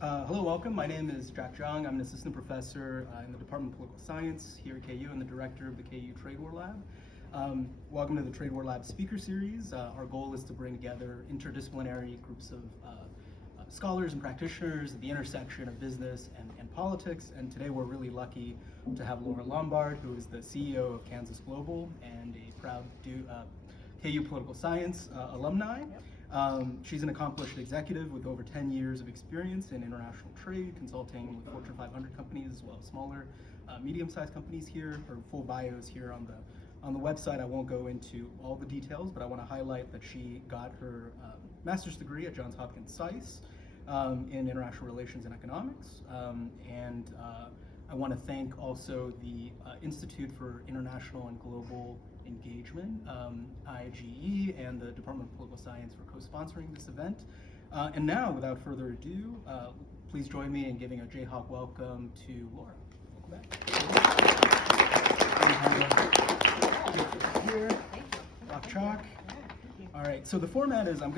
Hello, welcome. My name is Jack Zhang. I'm an assistant professor in the Department of Political Science here at KU and the director of the KU Trade War Lab. Welcome to the Trade War Lab speaker series. Our goal is to bring together interdisciplinary groups of scholars and practitioners at the intersection of business and politics. And today we're really lucky to have Laura Lombard, who is the CEO of Kansas Global and a proud KU political science alumni. Yep. She's an accomplished executive with over 10 years of experience in international trade, consulting with Fortune 500 companies as well as smaller, medium-sized companies here. Her full bio is here on the website. I won't go into all the details, but I want to highlight that she got her master's degree at Johns Hopkins SAIS in international relations and economics. I want to thank also the Institute for International and Global Engagement, IGE, and the Department of Political Science for co-sponsoring this event. And now, without further ado, please join me in giving a Jayhawk welcome to Laura. Welcome back. Here, rock chalk. All right, so the format is I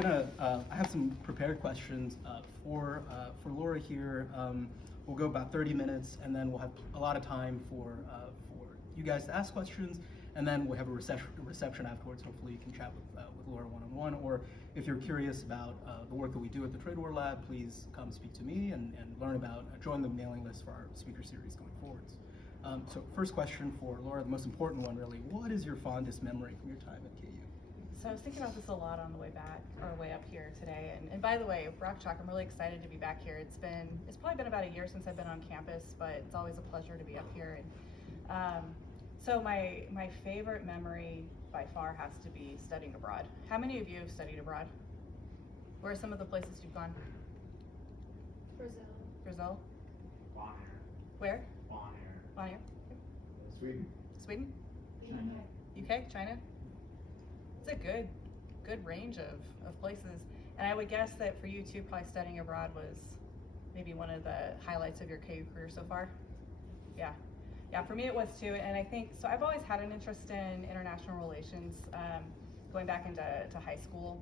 have some prepared questions for Laura here. We'll go about 30 minutes, and then we'll have a lot of time for you guys to ask questions, and then we'll have a reception afterwards. Hopefully you can chat with Laura one-on-one, or if you're curious about the work that we do at the Trade War Lab, please come speak to me and learn about, join the mailing list for our speaker series going forwards. So first question for Laura, the most important one really, what is your fondest memory from your time at KU? So I was thinking about this a lot on the way back, or way up here today. And by the way, Rock Chalk, I'm really excited to be back here. It's probably been about a year since I've been on campus, but it's always a pleasure to be up here. And so my favorite memory by far has to be studying abroad. How many of you have studied abroad? Where are some of the places you've gone? Brazil. Brazil? Bonaire. Where? Bonaire. Bonaire? Sweden. Sweden? UK? China? It's a good range of places. And I would guess that for you too, probably studying abroad was maybe one of the highlights of your KU career so far. Yeah, for me it was too. And I think, so I've always had an interest in international relations, going back into high school.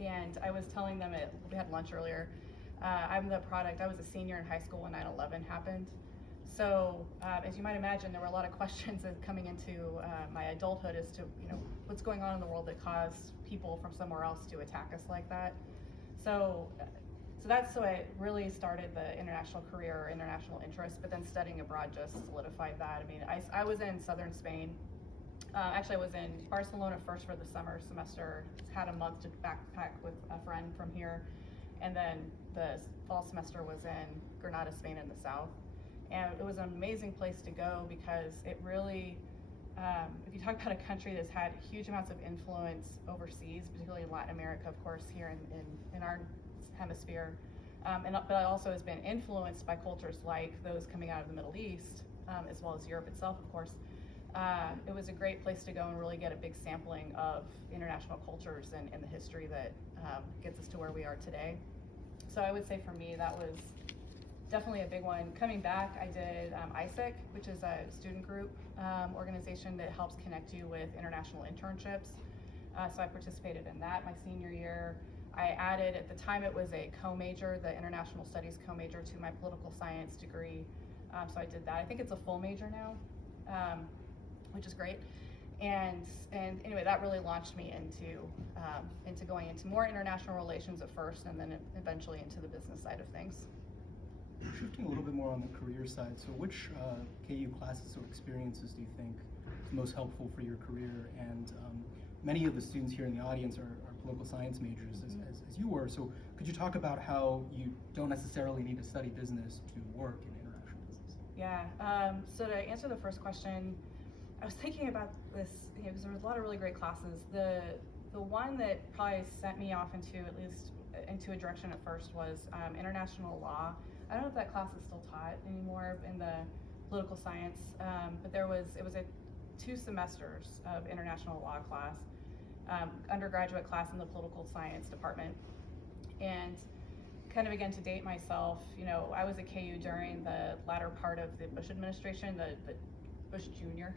And I was telling them, we had lunch earlier, I was a senior in high school when 9/11 happened. So as you might imagine, there were a lot of questions coming into my adulthood as to what's going on in the world that caused people from somewhere else to attack us like that. So it really started the international career or international interest, but then studying abroad just solidified that. I mean, I was in southern Spain. Actually, I was in Barcelona first for the summer semester, had a month to backpack with a friend from here, and then the fall semester was in Granada, Spain in the south. And it was an amazing place to go because it really, if you talk about a country that's had huge amounts of influence overseas, particularly in Latin America, of course, here in our hemisphere, but also has been influenced by cultures like those coming out of the Middle East, as well as Europe itself, of course. It was a great place to go and really get a big sampling of international cultures and the history that gets us to where we are today. So I would say for me, that was definitely a big one. Coming back, I did ISEC, which is a student group organization that helps connect you with international internships. So I participated in that my senior year. I added, at the time it was a co-major, the international studies co-major to my political science degree. So I did that. I think it's a full major now, which is great. And anyway, that really launched me into going into more international relations at first, and then eventually into the business side of things. Shifting a little bit more on the career side, so which KU classes or experiences do you think is most helpful for your career? And many of the students here in the audience are political science majors, as you were, so could you talk about how you don't necessarily need to study business to work in international business? Yeah, so to answer the first question, I was thinking about this, because there was a lot of really great classes. The one that probably sent me off into a direction at first was international law. I don't know if that class is still taught anymore in the political science, but it was 2 semesters of international law class, undergraduate class in the political science department. And kind of again, to date myself, I was at KU during the latter part of the Bush administration, the Bush Jr.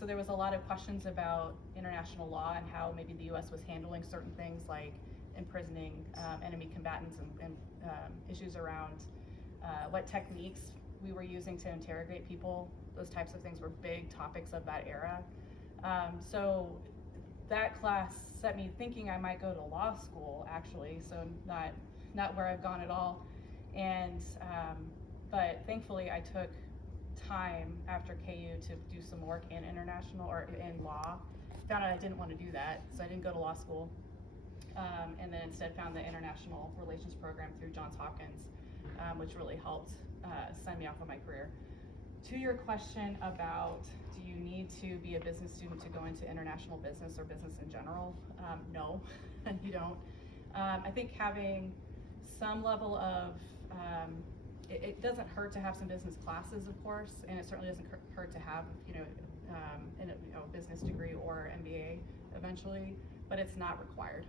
So there was a lot of questions about international law and how maybe the US was handling certain things like imprisoning enemy combatants and issues around what techniques we were using to interrogate people. Those types of things were big topics of that era. So that class set me thinking I might go to law school, actually, so not where I've gone at all. And but thankfully I took time after KU to do some work in international or in law. Found out I didn't want to do that, so I didn't go to law school. And then instead found the international relations program through Johns Hopkins, which really helped send me off on my career. To your question about do you need to be a business student to go into international business or business in general? No, you don't. I think having some level of, it doesn't hurt to have some business classes, of course, and it certainly doesn't hurt to have, a business degree or MBA eventually, but it's not required.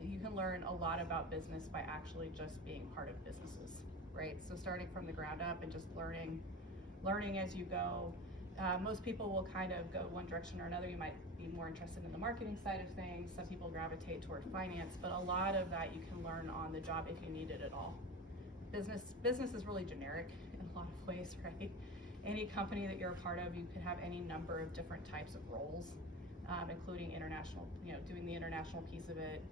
You can learn a lot about business by actually just being part of businesses, right? So starting from the ground up and just learning as you go. Most people will kind of go one direction or another. You might be more interested in the marketing side of things. Some people gravitate toward finance, but a lot of that you can learn on the job if you need it at all. Business is really generic in a lot of ways, right? Any company that you're a part of, you could have any number of different types of roles, including international, doing the international piece of it,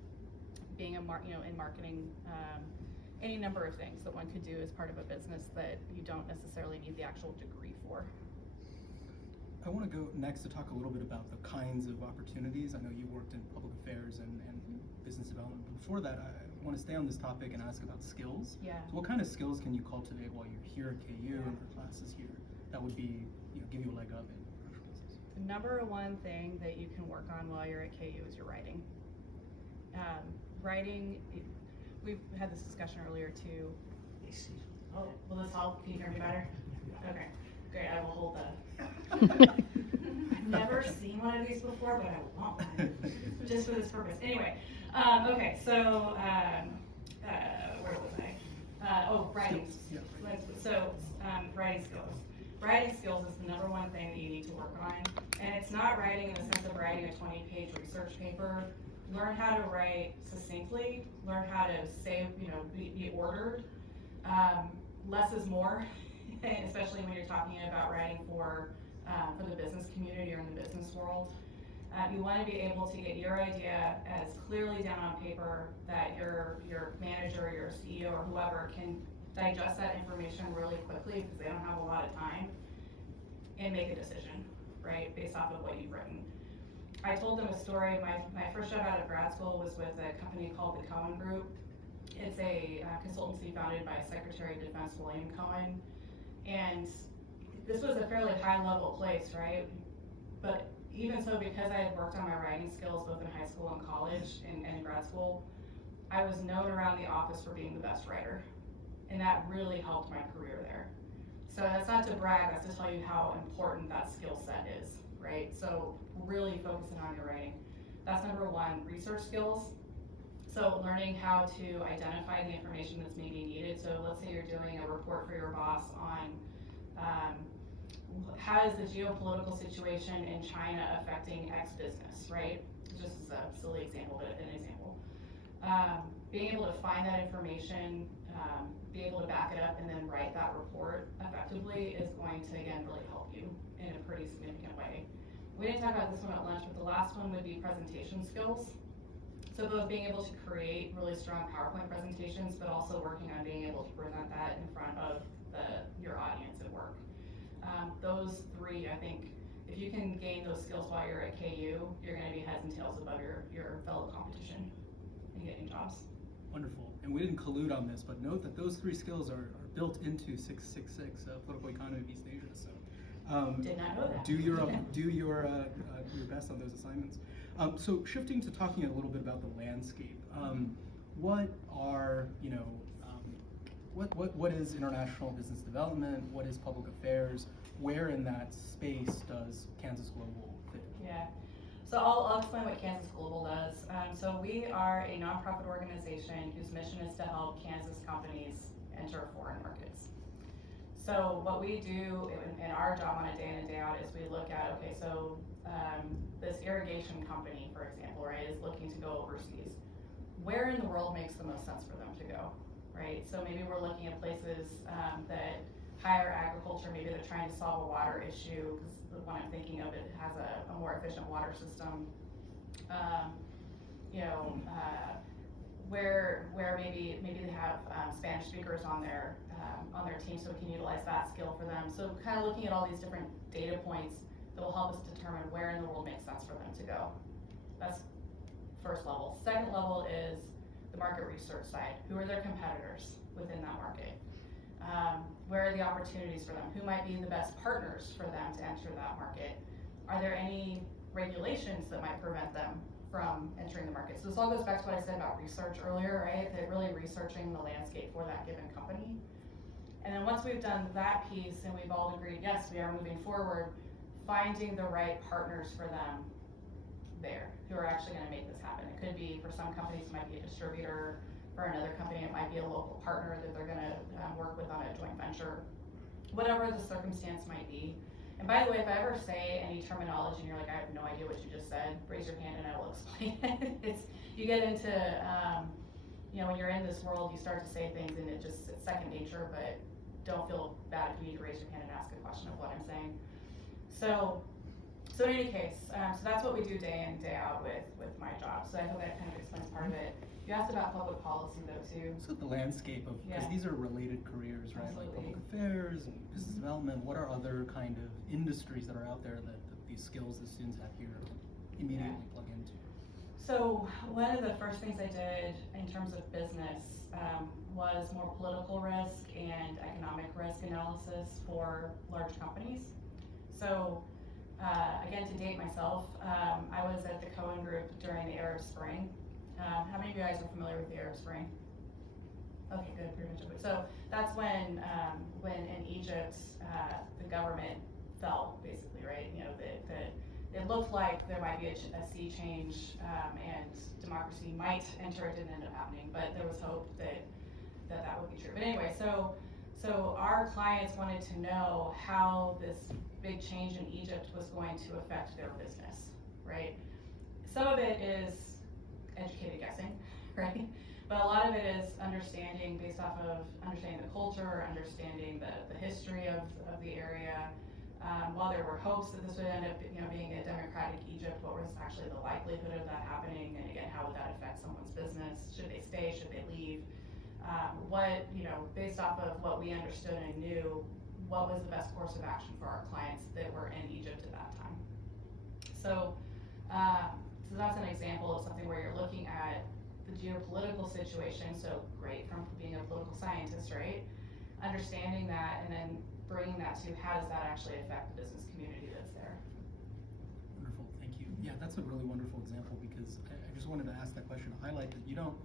being in marketing, any number of things that one could do as part of a business that you don't necessarily need the actual degree for. I want to go next to talk a little bit about the kinds of opportunities. I know you worked in public affairs and business development. Before that, I want to stay on this topic and ask about skills. Yeah. So what kind of skills can you cultivate while you're here at KU and for classes here that would be, give you a leg up in professional business? The number one thing that you can work on while you're at KU is your writing. Writing, we've had this discussion earlier too. Oh, will this help? Can you hear me better? Okay, great, I will hold the. I've never seen one of these before, but I want one, just for this purpose. Anyway, okay, so, where was I? Writing. Yeah. So, writing skills. Writing skills is the number one thing that you need to work on. And it's not writing in the sense of writing a 20-page research paper. Learn how to write succinctly, learn how to say, be ordered. Less is more, especially when you're talking about writing for the business community or in the business world. You want to be able to get your idea as clearly down on paper that your manager, your CEO, or whoever can digest that information really quickly because they don't have a lot of time and make a decision, right, based off of what you've written. I told them a story. My first job out of grad school was with a company called the Cohen Group. It's a consultancy founded by Secretary of Defense William Cohen. And this was a fairly high-level place, right? But even so, because I had worked on my writing skills both in high school and college and grad school, I was known around the office for being the best writer. And that really helped my career there. So that's not to brag, that's to tell you how important that skill set is, right? So really focusing on your writing. That's number one. Research skills. So learning how to identify the information that's maybe needed. So let's say you're doing a report for your boss on how is the geopolitical situation in China affecting X business, right? Just as a silly example, but an example. Being able to find that information, be able to back it up and then write that report effectively is going to, again, really help you in a pretty significant way. We didn't talk about this one at lunch, but the last one would be presentation skills. So both being able to create really strong PowerPoint presentations, but also working on being able to present that in front of your audience at work. Those three, I think, if you can gain those skills while you're at KU, you're going to be heads and tails above your fellow competition in getting jobs. Wonderful. And we didn't collude on this, but note that those three skills are built into 666, Political Economy of East Asia. So did not know that. do your best on those assignments. So shifting to talking a little bit about the landscape, what are, what is international business development? What is public affairs? Where in that space does Kansas Global fit? Yeah. So I'll explain what Kansas Global does. So we are a nonprofit organization whose mission is to help Kansas companies enter foreign markets. So what we do in our job on a day in and day out is we look at, okay, so this irrigation company, for example, right, is looking to go overseas. where in the world makes the most sense for them to go, right? So maybe we're looking at places that higher agriculture, maybe they're trying to solve a water issue, because the one I'm thinking of, it has a more efficient water system. Where maybe they have Spanish speakers on their team, so we can utilize that skill for them. So kind of looking at all these different data points that will help us determine where in the world makes sense for them to go. That's first level. Second level is the market research side. Who are their competitors within that market? Where are the opportunities for them? Who might be the best partners for them to enter that market? Are there any regulations that might prevent them from entering the market? So this all goes back to what I said about research earlier, right? That really researching the landscape for that given company. And then once we've done that piece and we've all agreed, yes, we are moving forward, finding the right partners for them there who are actually going to make this happen. It could be, for some companies, it might be a distributor. For another company, it might be a local partner that they're going to work with on a joint venture. Whatever the circumstance might be. And by the way, if I ever say any terminology and you're like, I have no idea what you just said, raise your hand and I will explain it. You get into, when you're in this world, you start to say things and it's second nature, but don't feel bad if you need to raise your hand and ask a question of what I'm saying. So in any case, so that's what we do day in, day out with my job. So I hope that kind of explains part of it. You asked about public policy though too. So the landscape of, because these are related careers, right? Absolutely. Like public affairs and business development. What are other kind of industries that are out there that these skills the students have here immediately plug into? So one of the first things I did in terms of business was more political risk and economic risk analysis for large companies. So again, to date myself, I was at the Cohen Group during the Arab Spring. How many of you guys are familiar with the Arab Spring? Okay, good, pretty much. So that's when in Egypt, the government fell, basically, right? It looked like there might be a sea change and democracy might enter. It didn't end up happening, but there was hope that would be true. But anyway, so our clients wanted to know how this big change in Egypt was going to affect their business, right? Some of it is educated guessing, right? But a lot of it is understanding based off of understanding the culture, understanding the history of the area. While there were hopes that this would end up being a democratic Egypt, what was actually the likelihood of that happening? And again, how would that affect someone's business? Should they stay? Should they leave? Based off of what we understood and knew, what was the best course of action for our clients that were in Egypt at that time? So that's an example of something where you're looking at the geopolitical situation. So great from being a political scientist, right? Understanding that and then bringing that to how does that actually affect the business community that's there? Wonderful, thank you. Yeah, that's a really wonderful example because I just wanted to ask that question to highlight that you don't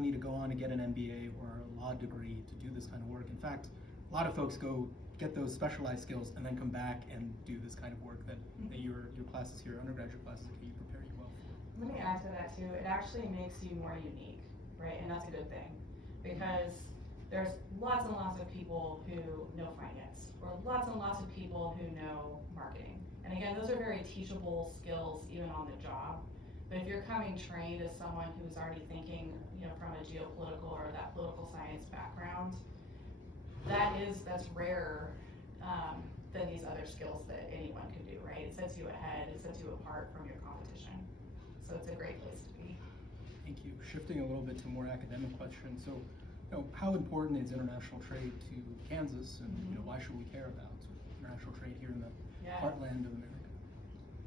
need to go on to get an MBA or a law degree to do this kind of work. In fact, a lot of folks go get those specialized skills and then come back and do this kind of work that your classes here, undergraduate classes, can prepare you well for. Let me add to that too. It actually makes you more unique, right? And that's a good thing because there's lots and lots of people who know finance or lots and lots of people who know marketing. And again, those are very teachable skills even on the job. But if you're coming trained as someone who's already thinking, from a geopolitical or that political science background, that's rarer than these other skills that anyone can do, right? It sets you ahead, it sets you apart from your competition. So it's a great place to be. Thank you. Shifting a little bit to more academic questions. So, how important is international trade to Kansas, and why should we care about international trade here in the heartland of America?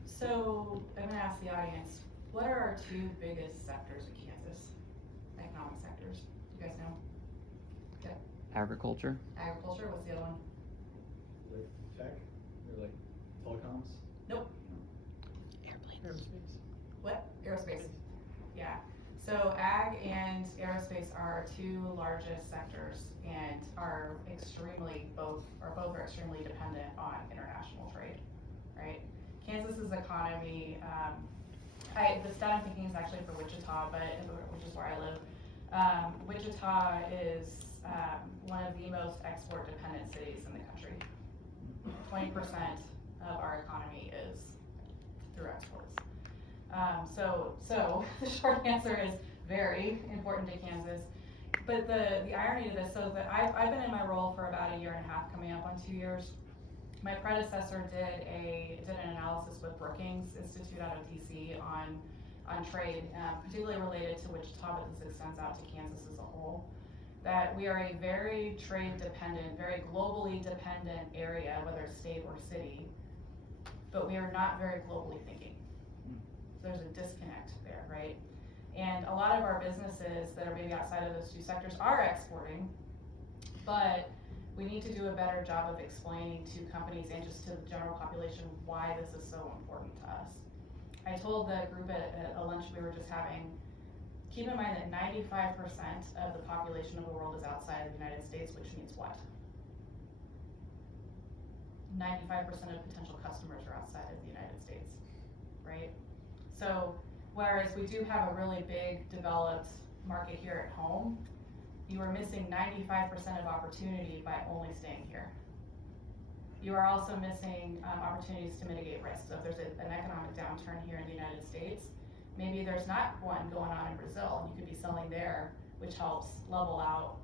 So I'm going to ask the audience, what are our two biggest sectors in Kansas? Economic sectors. Do you guys know? Okay. Agriculture. Agriculture. What's the other one? Like tech or like telecoms? Nope. Airplanes. What? Aerospace. Yeah. So ag and aerospace are our two largest sectors and are both extremely dependent on international trade, right? Kansas's economy, the stat I'm thinking is actually for Wichita, which is where I live. Wichita is one of the most export dependent cities in the country. 20% of our economy is through exports. So the short answer is very important to Kansas. But the irony to this, so that I've been in my role for about 1.5 years, coming up on 2 years. My predecessor did an analysis with Brookings Institute out of DC on trade, particularly related to Wichita, but this extends out to Kansas as a whole. That we are a very trade dependent, very globally dependent area, whether it's state or city, but we are not very globally thinking. So there's a disconnect there, right? And a lot of our businesses that are maybe outside of those two sectors are exporting, but we need to do a better job of explaining to companies and just to the general population why this is so important to us. I told the group at a lunch we were just having, keep in mind that 95% of the population of the world is outside of the United States, which means what? 95% of potential customers are outside of the United States, right? So, whereas we do have a really big developed market here at home, you are missing 95% of opportunity by only staying here. You are also missing opportunities to mitigate risk. So if there's an economic downturn here in the United States, maybe there's not one going on in Brazil, and you could be selling there, which helps level out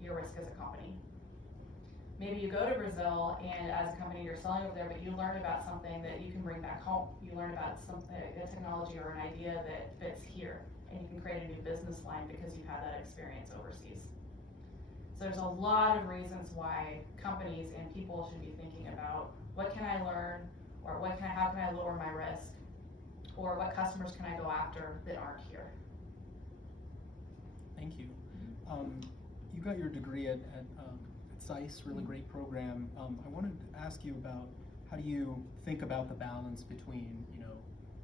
your risk as a company. Maybe you go to Brazil, and as a company you're selling over there, but you learn about something that you can bring back home. You learn about something, a technology or an idea that fits here, and you can create a new business line because you've had that experience overseas. So there's a lot of reasons why companies and people should be thinking about what can I learn, or how can I lower my risk, or what customers can I go after that aren't here. Thank you. You got your degree at SAIS, really great program. I wanted to ask you about how do you think about the balance between,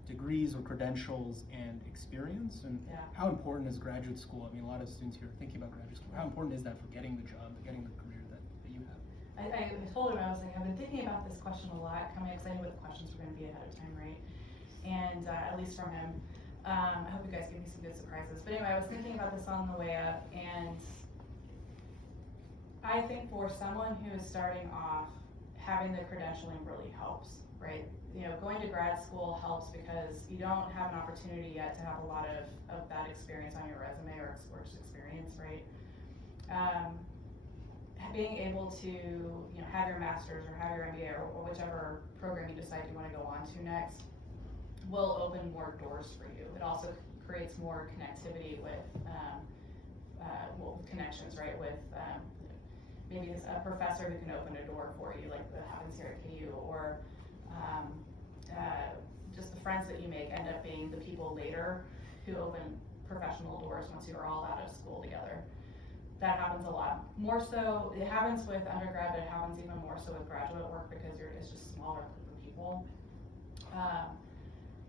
degrees or credentials and experience, and how important is graduate school? I mean, a lot of students here are thinking about graduate school. How important is that for getting the job, getting the career that you have? I told him, I was like, I've been thinking about this question a lot, coming excited what the questions were going to be ahead of time, right? And at least from him. I hope you guys give me some good surprises. But anyway, I was thinking about this on the way up, and I think for someone who is starting off, having the credentialing really helps, right? Going to grad school helps because you don't have an opportunity yet to have a lot of that experience on your resume or just experience, right? Being able to, have your master's or have your MBA or whichever program you decide you want to go on to next will open more doors for you. It also creates more connectivity with, connections, right? With maybe it's a professor who can open a door for you, like that happens here at KU, or just the friends that you make end up being the people later who open professional doors once you're all out of school together. That happens a lot. More so, it happens with undergrad, but it happens even more so with graduate work because it's just a smaller group of people.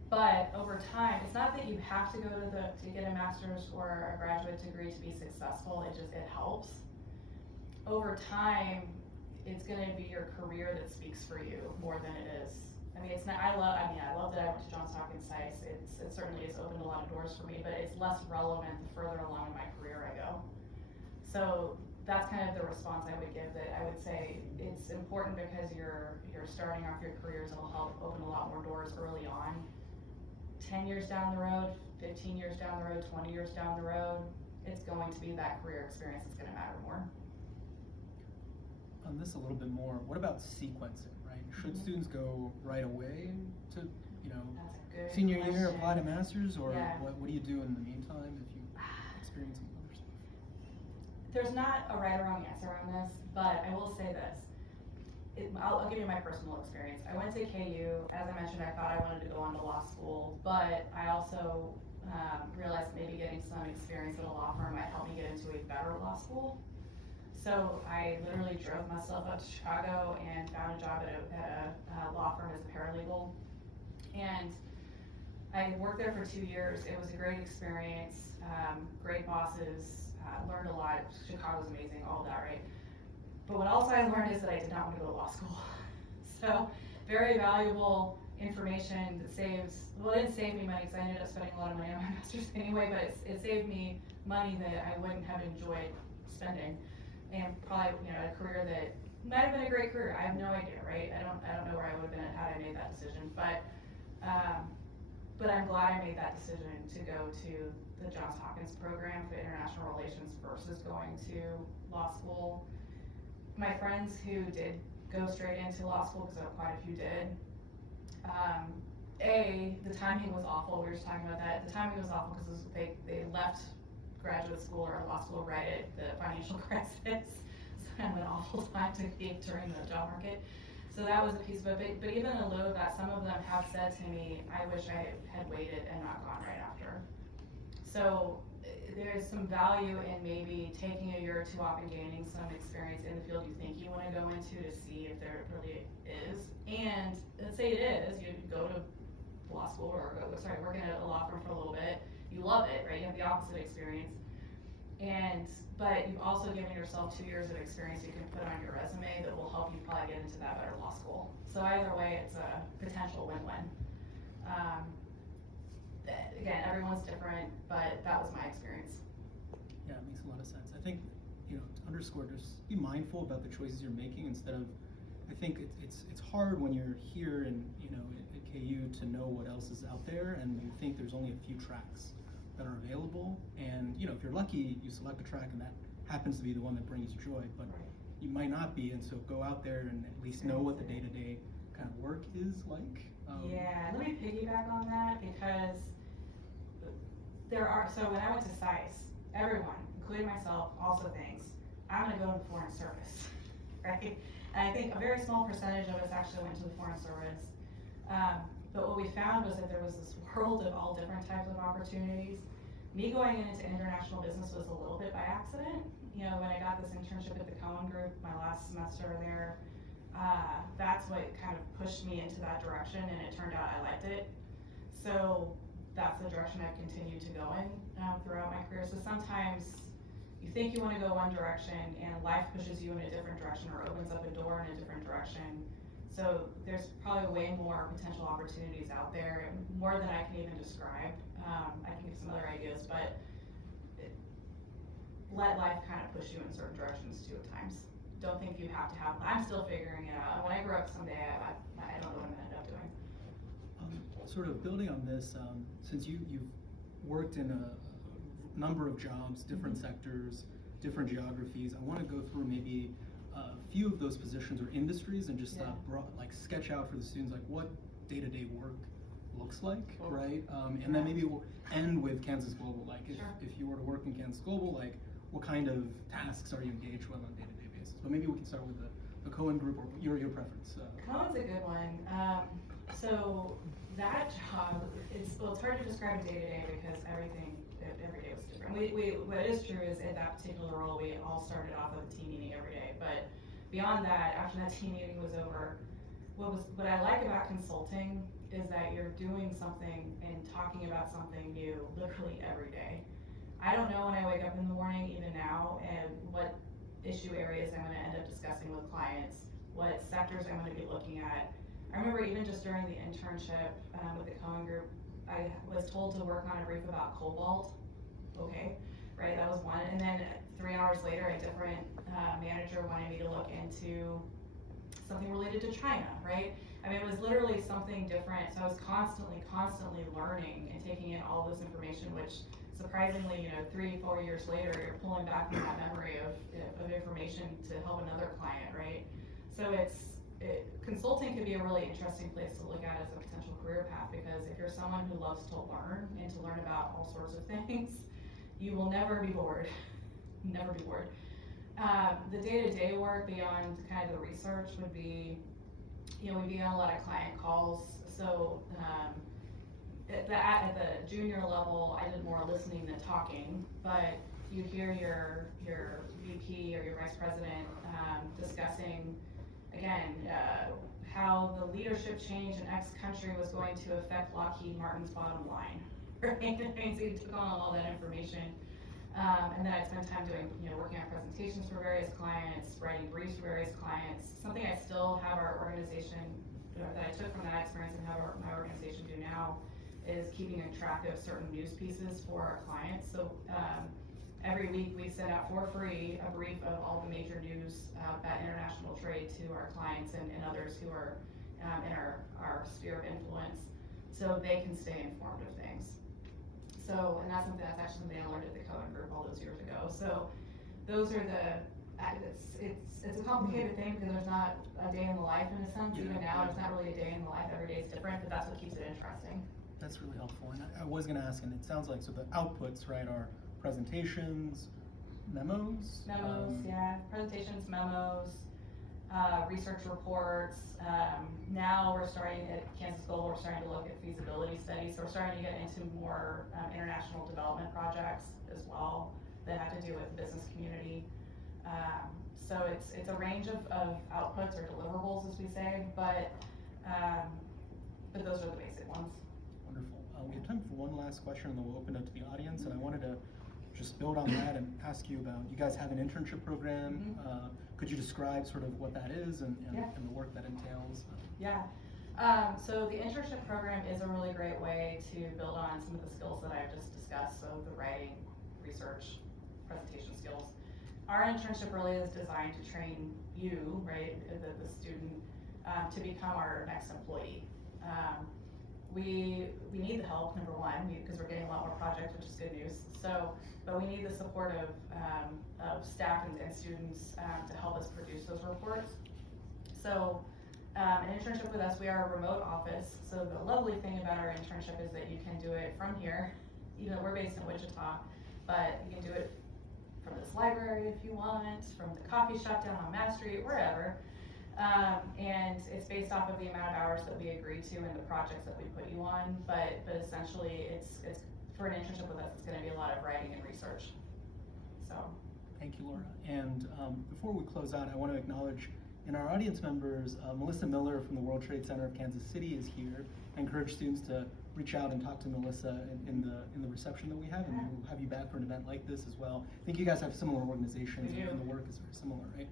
But over time, it's not that you have to go to get a master's or a graduate degree to be successful, it helps. Over time, it's gonna be your career that speaks for you more than it is. I mean, I love that I went to Johns Hopkins SAIS. It certainly has opened a lot of doors for me, but it's less relevant the further along in my career I go. So that's kind of the response I would give, that I would say it's important because you're starting off your careers, it'll help open a lot more doors early on. 10 years down the road, 15 years down the road, 20 years down the road, it's going to be that career experience that's gonna matter more. On this a little bit more, what about sequencing, right? Should students go right away to, That's a good senior year, question. apply to masters, or Yeah. what do you do in the meantime if you experience some other stuff? There's not a right or wrong answer on this, but I will say this. I'll give you my personal experience. I went to KU. As I mentioned, I thought I wanted to go on to law school, but I also realized maybe getting some experience at a law firm might help me get into a better law school. So I literally drove myself up to Chicago and found a job at a law firm as a paralegal. And I worked there for 2 years. It was a great experience, great bosses, learned a lot. Chicago's amazing, all that, right? But what also I learned is that I did not want to go to law school. So very valuable information that it didn't save me money because I ended up spending a lot of money on my master's anyway, but it saved me money that I wouldn't have enjoyed spending. And probably, a career that might have been a great career. I have no idea, right? I don't know where I would have been at had I made that decision. But but I'm glad I made that decision to go to the Johns Hopkins program for international relations versus going to law school. My friends who did go straight into law school, because quite a few did, the timing was awful. We were just talking about that. The timing was awful because they left graduate school or law school right at the financial crisis. So kind of an awful time to be during the job market. So that was a piece of it. But even in lieu of that, some of them have said to me, I wish I had waited and not gone right after. So there's some value in maybe taking a year or two off and gaining some experience in the field you think you want to go into to see if there really is. And let's say it is, you go to law school or work in a law firm for a little bit, you love it, right? You have the opposite experience. But you've also given yourself 2 years of experience you can put on your resume that will help you probably get into that better law school. So either way, it's a potential win-win. Again, everyone's different, but that was my experience. Yeah, it makes a lot of sense. I think, to underscore, just be mindful about the choices you're making instead of, I think it's hard when you're here and, at KU to know what else is out there and you think there's only a few tracks that are available. And, if you're lucky, you select a track and that happens to be the one that brings you joy, but you might not be. And so go out there and at least know what the day-to-day kind of work is like. Yeah, let me piggyback on that because so when I went to SICE, everyone, including myself, also thinks, I'm gonna go to the Foreign Service, right? And I think a very small percentage of us actually went to the Foreign Service. But what we found was that there was this world of all different types of opportunities. Me going into international business was a little bit by accident. When I got this internship at the Cohen Group, my last semester there, that's what kind of pushed me into that direction, and it turned out I liked it. So that's the direction I've continued to go in throughout my career. So sometimes you think you want to go one direction and life pushes you in a different direction or opens up a door in a different direction. So there's probably way more potential opportunities out there, more than I can even describe. I can give some other ideas, but let life kind of push you in certain directions too at times. Don't think you have to have, I'm still figuring it out. When I grow up someday, I don't know what I'm gonna end up doing. Sort of building on this, since you've worked in a number of jobs, different sectors, different geographies, I want to go through maybe a few of those positions or industries and just sketch out for the students like what day-to-day work looks like, right? And then maybe we'll end with Kansas Global, like if you were to work in Kansas Global, like what kind of tasks are you engaged with on a day-to-day basis? But maybe we can start with the Cohen Group or your preference. Cohen's a good one. So that job, it's hard to describe day to day because every day was different. What is true is in that particular role, we all started off with a team meeting every day. But beyond that, after that team meeting was over, what I like about consulting is that you're doing something and talking about something new literally every day. I don't know when I wake up in the morning, even now, and what issue areas I'm going to end up discussing with clients, what sectors I'm going to be looking at. I remember even just during the internship with the Cohen Group, I was told to work on a brief about cobalt. Okay, right, that was one. And then 3 hours later, a different manager wanted me to look into something related to China, right? I mean, it was literally something different. So I was constantly learning and taking in all this information, which surprisingly, 3-4 years later, you're pulling back from that memory of information to help another client, right? So consulting could be a really interesting place to look at as a potential career path because if you're someone who loves to learn and to learn about all sorts of things, you will never be bored. Never be bored. The day-to-day work beyond kind of the research would be, we'd be on a lot of client calls. So at the junior level, I did more listening than talking, but you hear your VP or your vice president discussing, again, how the leadership change in X country was going to affect Lockheed Martin's bottom line, right? So you took on all that information. And then I'd spend time doing, working on presentations for various clients, writing briefs for various clients. Something I still have our organization, that I took from that experience and have my organization do now, is keeping a track of certain news pieces for our clients. So every week we send out for free a brief of all the major news about international trade to our clients and others who are in our sphere of influence. so they can stay informed of things. So, and that's actually something I learned at the Cohen Group all those years ago. So those are it's a complicated thing because there's not a day in the life in a sense. Yeah. Even now, it's not really a day in the life. Every day is different, but that's what keeps it interesting. That's really helpful. And I was going to ask, and it sounds like, so the outputs, right, are presentations, memos? Presentations, memos, research reports. Now we're starting at Kansas Gold, we're starting to look at feasibility studies. So we're starting to get into more international development projects as well that have to do with the business community. So it's a range of outputs or deliverables, as we say, but those are the basic ones. Wonderful. We have time for one last question, and then we'll open it to the audience. And I wanted to just build on that and ask you about, you guys have an internship program. Could you describe sort of what that is and the work that entails? Yeah. So the internship program is a really great way to build on some of the skills that I've just discussed. So the writing, research, presentation skills. Our internship really is designed to train you, right, the student, to become our next employee. We need the help, number one, because we're getting a lot more projects, which is good news. So, but we need the support of staff and students to help us produce those reports. So, an internship with us, we are a remote office. So the lovely thing about our internship is that you can do it from here. You know, we're based in Wichita, but you can do it from this library if you want, from the coffee shop down on Mass Street, wherever. And it's based off of the amount of hours that we agree to and the projects that we put you on. But essentially, it's for an internship with us, it's going to be a lot of writing and research. So. Thank you, Laura. And before we close out, I want to acknowledge in our audience members, Melissa Miller from the World Trade Center of Kansas City is here. I encourage students to reach out and talk to Melissa in the reception that we have, and we'll have you back for an event like this as well. I think you guys have similar organizations, and the work is very similar, right?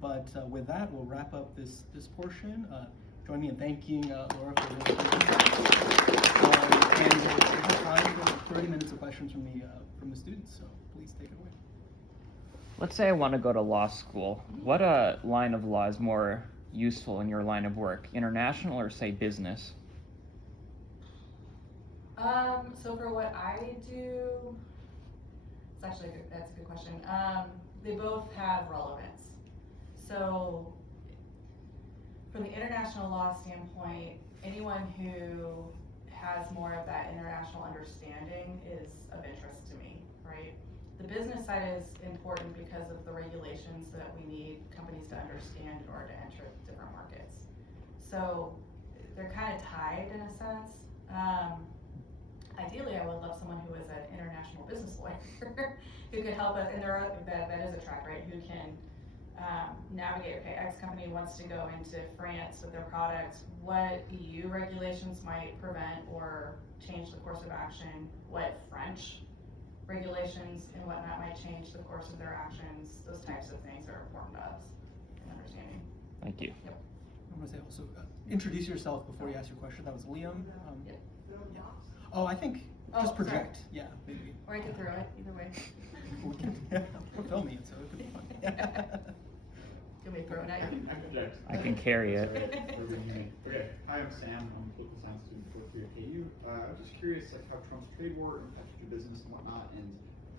But with that, we'll wrap up this portion. Join me in thanking Laura for this and we'll have time for 30 minutes of questions from the students, so please take it away. Let's say I want to go to law school. What line of law is more useful in your line of work, international or say business? So for what I do, that's a good question. They both have relevance. So from the international law standpoint, anyone who has more of that international understanding is of interest to me, right? The business side is important because of the regulations that we need companies to understand in order to enter different markets. So they're kind of tied in a sense. Ideally, I would love someone who is an international business lawyer who could help us, and that is a track, right? Who can navigate, okay, X company wants to go into France with their products, what EU regulations might prevent or change the course of action, what French regulations and whatnot might change the course of their actions. Those types of things are important to us in understanding. Thank you. Yep. I'm gonna say also, introduce yourself before you ask your question. That was Liam. Yep. Yeah. Oh, I think just project. Sorry. Yeah, maybe. Or I could throw it, either way. We can, we're filming it, so it could be fun. Can we throw it at you? I can carry it. Okay, hi, I'm Sam. I'm a political science student fourth year at KU. I was just curious how Trump's trade war impacted your business and whatnot, and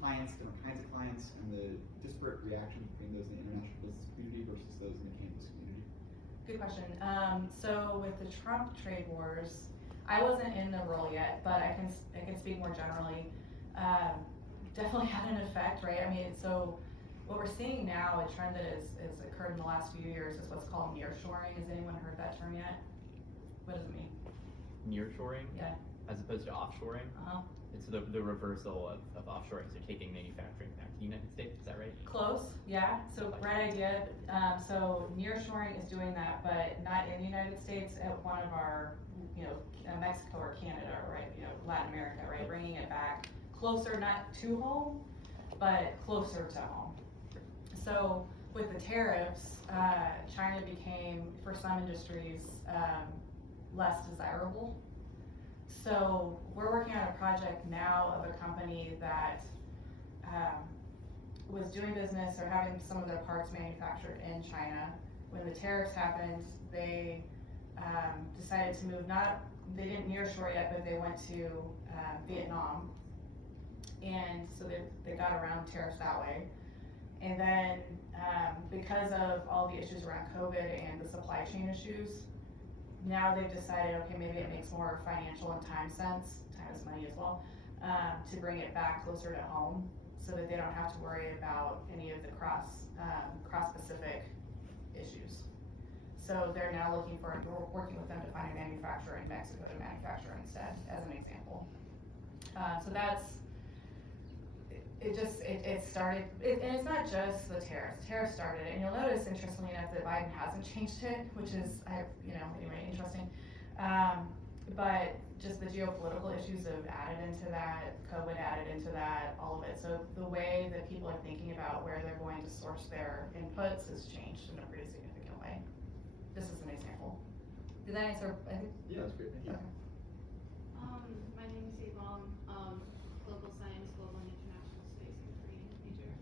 clients, different kinds of clients, and the disparate reaction between those in the international business community versus those in the campus community. Good question. So with the Trump trade wars, I wasn't in the role yet, but I can speak more generally. Definitely had an effect, right? I mean, so what we're seeing now, a trend that has occurred in the last few years, is what's called nearshoring. Has anyone heard that term yet? What does it mean? Nearshoring? Yeah. As opposed to offshoring? Uh-huh. It's the reversal of offshoring, so taking manufacturing back to the United States, is that right? Close, yeah. So right idea. So nearshoring is doing that, but not in the United States. At one of our, Mexico or Canada, right? Latin America, right? Bringing it back closer, not to home, but closer to home. So with the tariffs, China became, for some industries, less desirable. So we're working on a project now of a company that was doing business or having some of their parts manufactured in China. When the tariffs happened, they decided to move not they didn't nearshore yet, but they went to Vietnam. And so they got around tariffs that way. And then because of all the issues around COVID and the supply chain issues, now they've decided, okay, maybe it makes more financial and time sense, time is money as well, to bring it back closer to home so that they don't have to worry about any of the cross-Pacific issues. So they're now working with them to find a manufacturer in Mexico to manufacture instead, as an example. So that's, it started, and it's not just the tariffs. Tariffs started it, and you'll notice, interestingly enough, that Biden hasn't changed it, which is, anyway, interesting. But just the geopolitical issues have added into that, COVID added into that, all of it. So the way that people are thinking about where they're going to source their inputs has changed in a pretty significant way. This is an example. Did that answer? Yeah, that's great, thank you. Okay. My name is Yvonne, global science, global and international space and Korean major.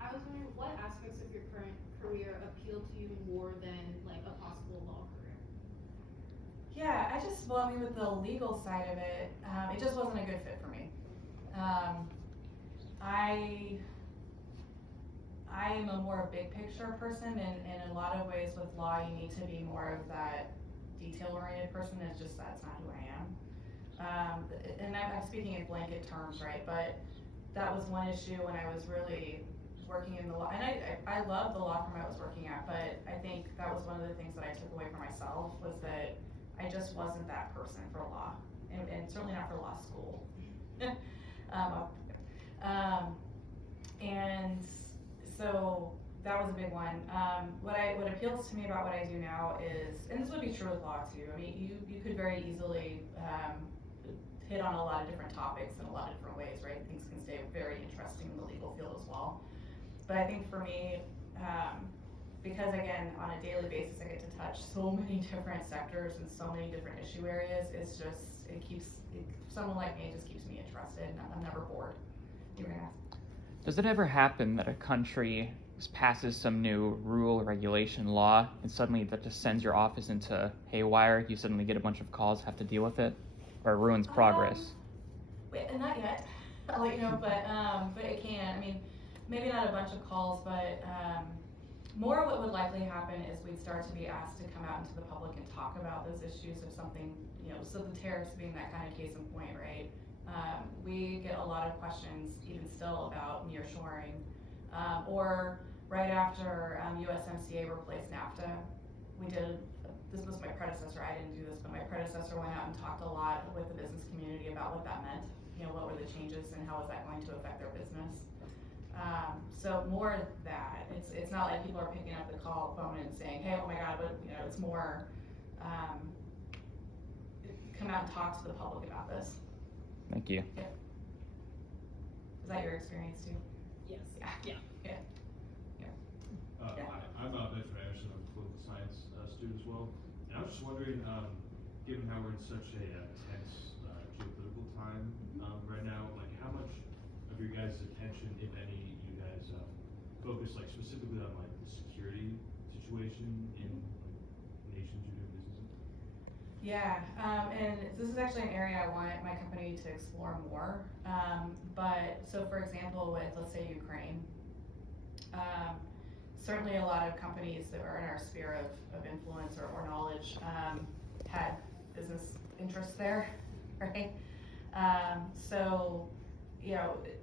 I was wondering what aspects of your current career appeal to you more than like a possible law career? Yeah, with the legal side of it, it just wasn't a good fit for me. I am a more big picture person, and in a lot of ways with law, you need to be more of that detail-oriented person. It's just, that's not who I am. And I'm speaking in blanket terms, right? But that was one issue when I was really working in the law, and I love the law firm I was working at, but I think that was one of the things that I took away for myself, was that I just wasn't that person for law, and certainly not for law school. And so that was a big one. What appeals to me about what I do now is, and this would be true with law too, I mean, you could very easily hit on a lot of different topics in a lot of different ways, right? Things can stay very interesting in the legal field as well. But I think for me, because again, on a daily basis, I get to touch so many different sectors and so many different issue areas, it's just, someone like me, it just keeps me interested, and I'm never bored. You were gonna ask? Does it ever happen that a country passes some new rule or regulation law and suddenly that just sends your office into haywire? You suddenly get a bunch of calls, have to deal with it, or it ruins progress? Not yet. I'll let you know, but it can. I mean, maybe not a bunch of calls, but more what would likely happen is we'd start to be asked to come out into the public and talk about those issues of something, so the tariffs being that kind of case in point, right? We get a lot of questions even still about nearshoring, or right after USMCA replaced NAFTA, this was my predecessor, I didn't do this, but my predecessor went out and talked a lot with the business community about what that meant, what were the changes and how is that going to affect their business. So more of that, it's not like people are picking up the phone and saying, hey, oh my God, but it's more, come out and talk to the public about this. Thank you. Yeah. Is that your experience too? Yes. Yeah. Yeah. Yeah. Hi, I'm Benjamin Anderson. I'm a political science student as well. And I was just wondering, given how we're in such a tense geopolitical time right now, like how much of your guys' attention, if any, you guys focus like specifically on like the security situation in nations you're doing business in? Yeah, and this is actually an area I want my company to explore more. But so for example, with let's say Ukraine, certainly a lot of companies that are in our sphere of influence or knowledge had business interests there, right? So,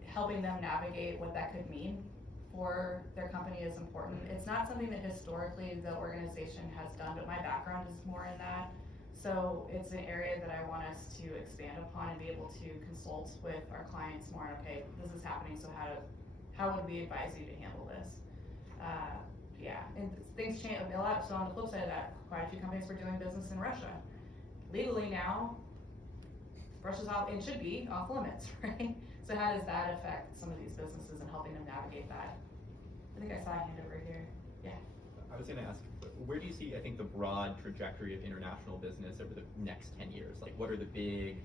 helping them navigate what that could mean for their company is important. It's not something that historically the organization has done, but my background is more in that. So it's an area that I want us to expand upon and be able to consult with our clients more on, okay, this is happening, so how would we advise you to handle this? And things change a lot. So on the flip side of that, quite a few companies were doing business in Russia. Legally now, Russia's off, it should be off limits, right? So how does that affect some of these businesses and helping them navigate that? I think I saw a hand over here. Yeah. I was gonna ask, where do you see, I think, the broad trajectory of international business over the next 10 years? Like, what are the big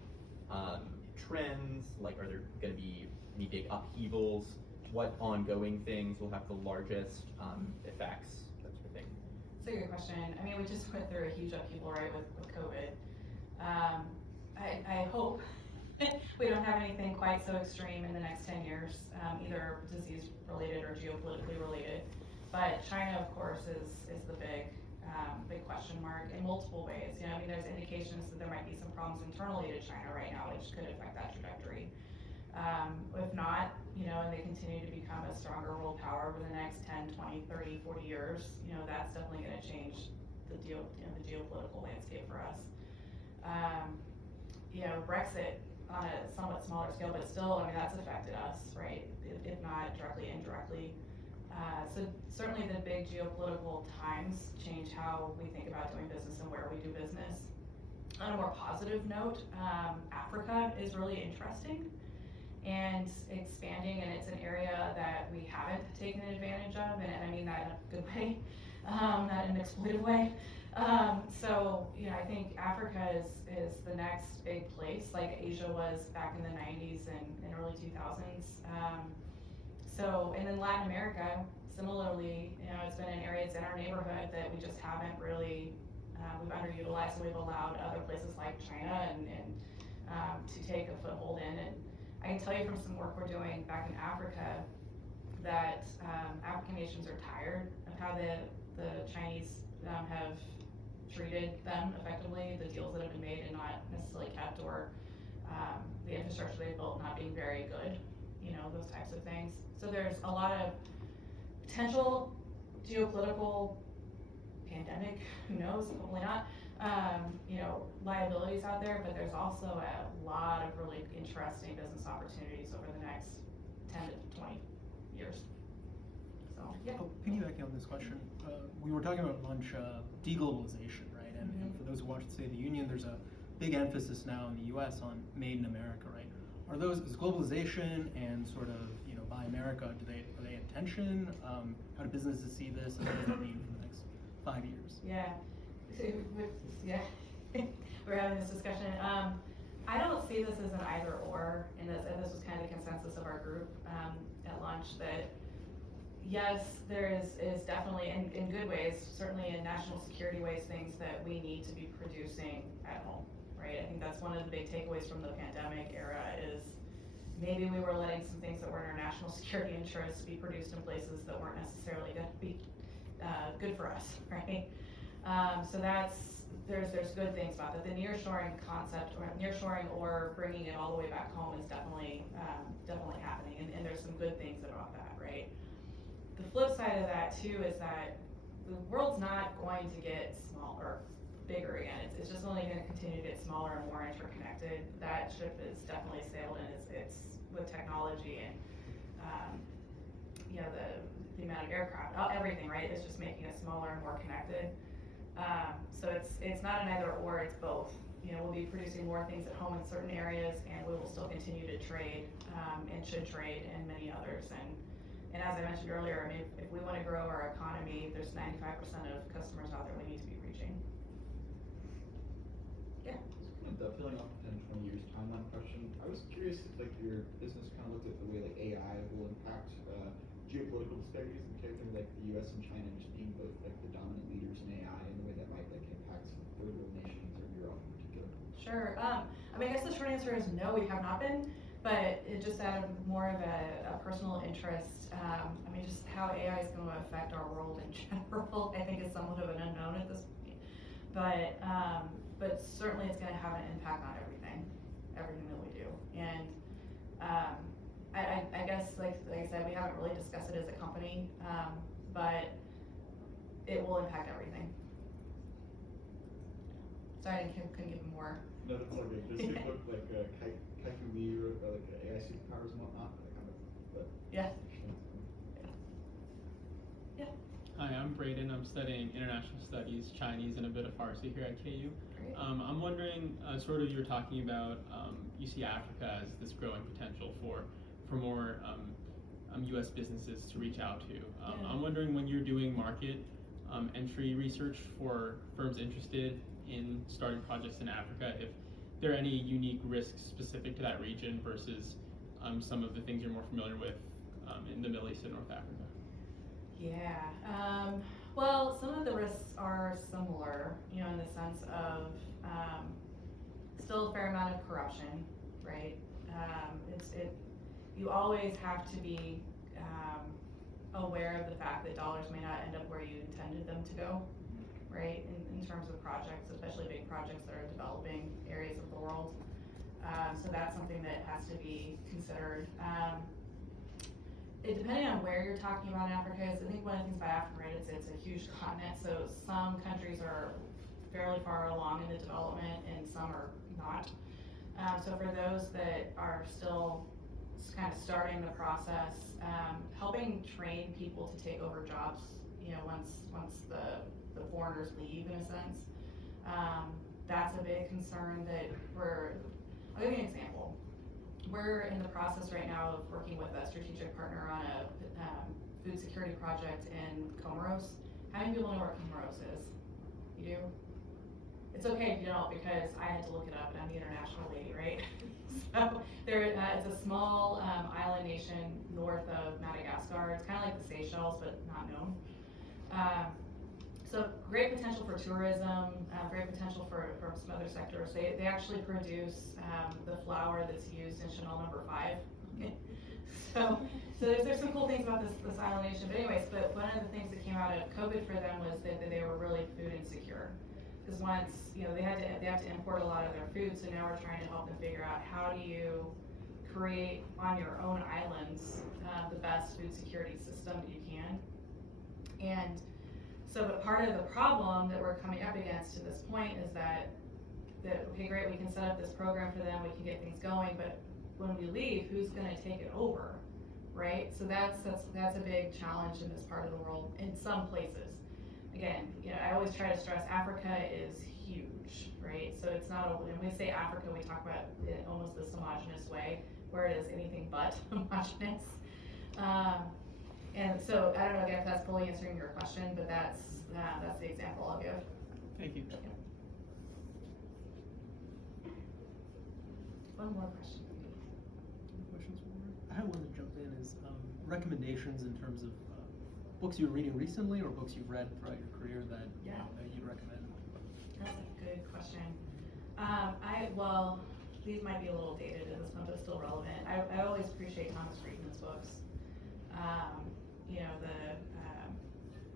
trends? Like, are there gonna be any big upheavals? What ongoing things will have the largest effects, that sort of thing? That's a good question. I mean, we just went through a huge upheaval, right, with COVID. I hope we don't have anything quite so extreme in the next 10 years, either disease related or geopolitically related. But China, of course, is the big question mark in multiple ways. You know, I mean, there's indications that there might be some problems internally to China right now, which could affect that trajectory. If not, you know, and they continue to become a stronger world power over the next 10, 20, 30, 40 years, you know, that's definitely going to change the geopolitical landscape for us. You know, Brexit on a somewhat smaller scale, but still, I mean, that's affected us, right? If not directly, indirectly. So certainly the big geopolitical times change how we think about doing business and where we do business. On a more positive note, Africa is really interesting and expanding, and it's an area that we haven't taken advantage of, and I mean that in a good way, not in an exploitative way. So, you know, I think Africa is the next big place, like Asia was back in the 90s and early 2000s. So, and then Latin America, similarly, you know, it's been an area, it's in our neighborhood that we just haven't really, we've underutilized, so we've allowed other places like China and to take a foothold in. And I can tell you from some work we're doing back in Africa that African nations are tired of how the Chinese have treated them effectively, the deals that have been made and not necessarily kept, or the infrastructure they've built not being very good, you know, those types of things. So there's a lot of potential geopolitical pandemic, who knows, hopefully not, you know, liabilities out there, but there's also a lot of really interesting business opportunities over the next 10 to 20 years. So, yeah. Oh, piggybacking on this question, we were talking about lunch, deglobalization, right? And for those who watch the State of the Union, there's a big emphasis now in the U.S. on Made in America, right? Is globalization and sort of, you know, Buy America, are they in tension? How do businesses see this, and what does that mean for the next 5 years? Yeah, yeah, we're having this discussion. I don't see this as an either or, and this was kind of the consensus of our group at lunch, that yes, there is definitely, in good ways, certainly in national security ways, things that we need to be producing at home, right? I think that's one of the big takeaways from the pandemic era is maybe we were letting some things that were in our national security interests be produced in places that weren't necessarily going to be good for us, right? So there's good things about that. The nearshoring concept, or nearshoring or bringing it all the way back home is definitely happening, and there's some good things about that, right? The flip side of that too is that the world's not going to get smaller, bigger again. It's just only going to continue to get smaller and more interconnected. That ship is definitely sailed, and it's with technology and you know, the amount of aircraft, everything, right? It's just making it smaller and more connected. So it's not an either or, it's both. You know, we'll be producing more things at home in certain areas, and we will still continue to trade and should trade in many others. And as I mentioned earlier, I mean, if we want to grow our economy, there's 95% of customers out there we need to be reaching. Yeah. Kind of dovetailing off the 10, 20 years timeline question, I was curious if like your business kind of looked at the way like AI will impact geopolitical disparities, in particular like the U.S. and China just being both like the dominant leaders in AI, and the way that might like impact third world nations or Europe in particular. Sure. I mean, I guess the short answer is no, we have not been, but it just out of more of a personal interest. I mean, just how AI is going to affect our world in general, I think is somewhat of an unknown at this point. But certainly it's going to have an impact on everything that we do. And I guess, like I said, we haven't really discussed it as a company, but it will impact everything. Sorry, I couldn't give more. No, that's all good. This could look like Kai-Fu Lee or like AI superpowers and whatnot, that kind of, but. Yeah. Yeah. Hi, I'm Braden. I'm studying international studies, Chinese, and a bit of Farsi here at KU. Great. I'm wondering, sort of, you were talking about you see Africa as this growing potential for more U.S. businesses to reach out to. Yeah. I'm wondering, when you're doing market entry research for firms interested in starting projects in Africa, if there are any unique risks specific to that region versus some of the things you're more familiar with in the Middle East and North Africa. Yeah. Well, some of the risks are similar, you know, in the sense of still a fair amount of corruption, right? You always have to be aware of the fact that dollars may not end up where you intended them to go, right? In terms of projects, especially big projects that are developing areas of the world. So that's something that has to be considered. Depending on where you're talking about in Africa, I think one of the things about Africa, right, it's a huge continent, so some countries are fairly far along in the development and some are not. So for those that are still kind of starting the process, helping train people to take over jobs, you know, once the foreigners leave, in a sense, that's a big concern that I'll give you an example. We're in the process right now of working with a strategic partner on a food security project in Comoros. How many people know where Comoros is? You do? It's okay if you don't, because I had to look it up and I'm the international lady, right? So it's a small island nation north of Madagascar. It's kind of like the Seychelles, but not known. So great potential for tourism, great potential for some other sectors. They actually produce the flour that's used in Chanel No. 5. So there's some cool things about this island nation. But anyways, one of the things that came out of COVID for them was that they were really food insecure. Because once, you know, they have to import a lot of their food, so now we're trying to help them figure out how do you create on your own islands the best food security system that you can. And so, but part of the problem that we're coming up against to this point is that okay, great, we can set up this program for them, we can get things going, but when we leave, who's going to take it over, right? So that's a big challenge in this part of the world in some places. Again, you know, I always try to stress Africa is huge, right? So it's not, when we say Africa, we talk about it almost this homogenous way, where it is anything but homogenous. And so I don't know again if that's fully answering your question, but that's the example I'll give. Thank you. One more question. Questions for me? I wanted to jump in is recommendations in terms of books you were reading recently or books you've read throughout your career that that you'd recommend. That's a good question. Well, these might be a little dated at this point, but still relevant. I always appreciate Thomas Friedman's books. You know,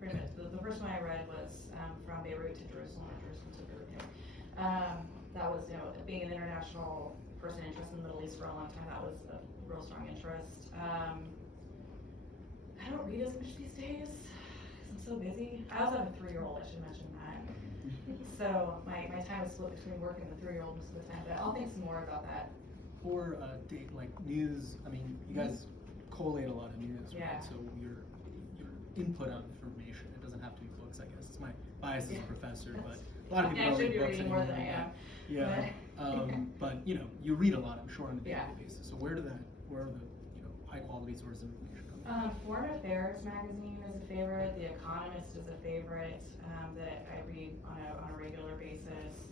pretty much the first one I read was From Beirut to Jerusalem, or Jerusalem to Beirut. That was, you know, being an international person interested in the Middle East for a long time, that was a real strong interest. I don't read as much these days because I'm so busy. I also have a 3-year-old, I should mention that. So my time is split between work and the 3-year-old most of the time, but I'll think some more about that. Or like news, I mean, you guys collate a lot of news, Yeah. right? So your input on information, it doesn't have to be books, I guess. It's my bias as a professor, but a lot of people I don't should read be books reading more anymore. than I am. Yeah. But you know, you read a lot, I'm sure, on a daily Yeah. basis. So where are the high quality sources of information coming from? Foreign Affairs magazine is a favorite. The Economist is a favorite that I read on a regular basis.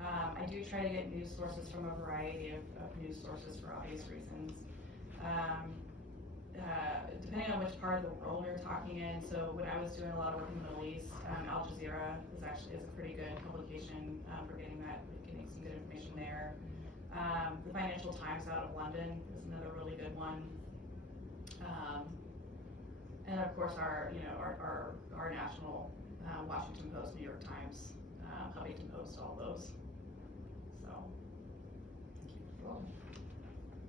I do try to get news sources from a variety of news sources for obvious reasons. Depending on which part of the world you're talking in, so when I was doing a lot of work in the Middle East, Al Jazeera is a pretty good publication for getting some good information there. The Financial Times out of London is another really good one. And of course our national Washington Post, New York Times, Huffington Post, all those. So. Cool.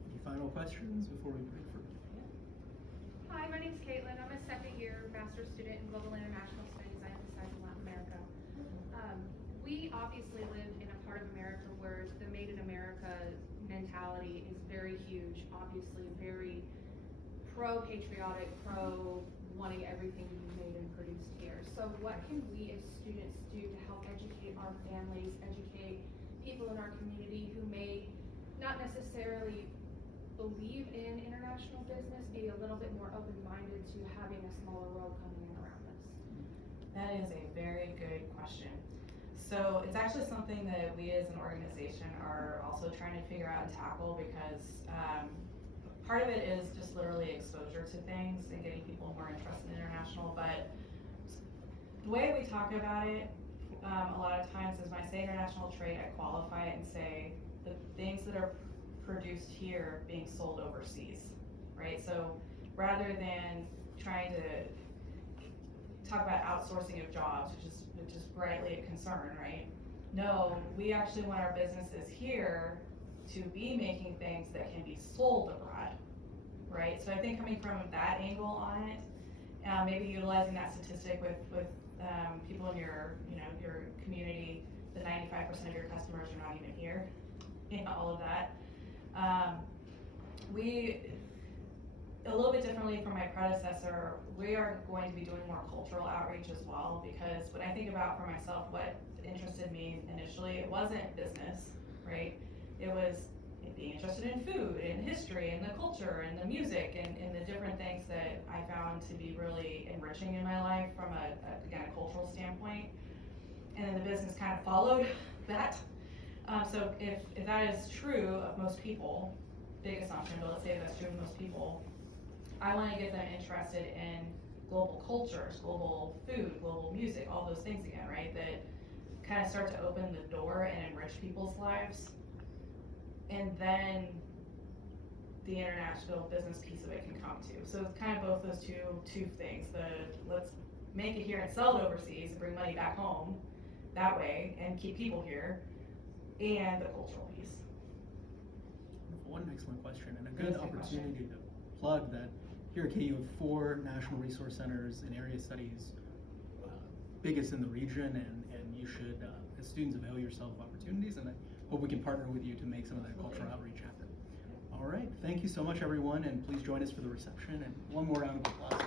Any final questions before we break for? Hi, my name's Caitlin. I'm a second-year master's student in Global International Studies. I emphasize in Latin America. We obviously live in a part of America where the Made in America mentality is very huge, obviously very pro-patriotic, pro-wanting everything to be made and produced here. So what can we as students do to help educate our families, educate people in our community who may not necessarily believe in international business, be a little bit more open-minded to having a smaller world coming in around us? That is a very good question. So it's actually something that we as an organization are also trying to figure out and tackle, because part of it is just literally exposure to things and getting people more interested in international, but the way we talk about it, a lot of times is when I say international trade, I qualify it and say the things that are produced here being sold overseas, right? So rather than trying to talk about outsourcing of jobs, which is rightly a concern, right? No, we actually want our businesses here to be making things that can be sold abroad, right? So I think coming from that angle on it, maybe utilizing that statistic with people in your community, the 95% of your customers are not even here, all of that. We, a little bit differently from my predecessor, we are going to be doing more cultural outreach as well, because when I think about for myself what interested me initially, it wasn't business, right? It was being interested in food and history and the culture and the music and the different things that I found to be really enriching in my life from again, a cultural standpoint. And then the business kind of followed that. So if that is true of most people, big assumption, but let's say that's true of most people, I want to get them interested in global cultures, global food, global music, all those things again, right? That kind of start to open the door and enrich people's lives. And then the international business piece of it can come too. So it's kind of both those two things. Let's make it here and sell it overseas and bring money back home that way and keep people here, and the cultural piece. One excellent question, and a good opportunity to plug that here at KU you have 4 national resource centers in area studies, biggest in the region, and you should, as students, avail yourself of opportunities, and I hope we can partner with you to make some of that cultural outreach happen. All right, thank you so much, everyone, and please join us for the reception, and one more round of applause.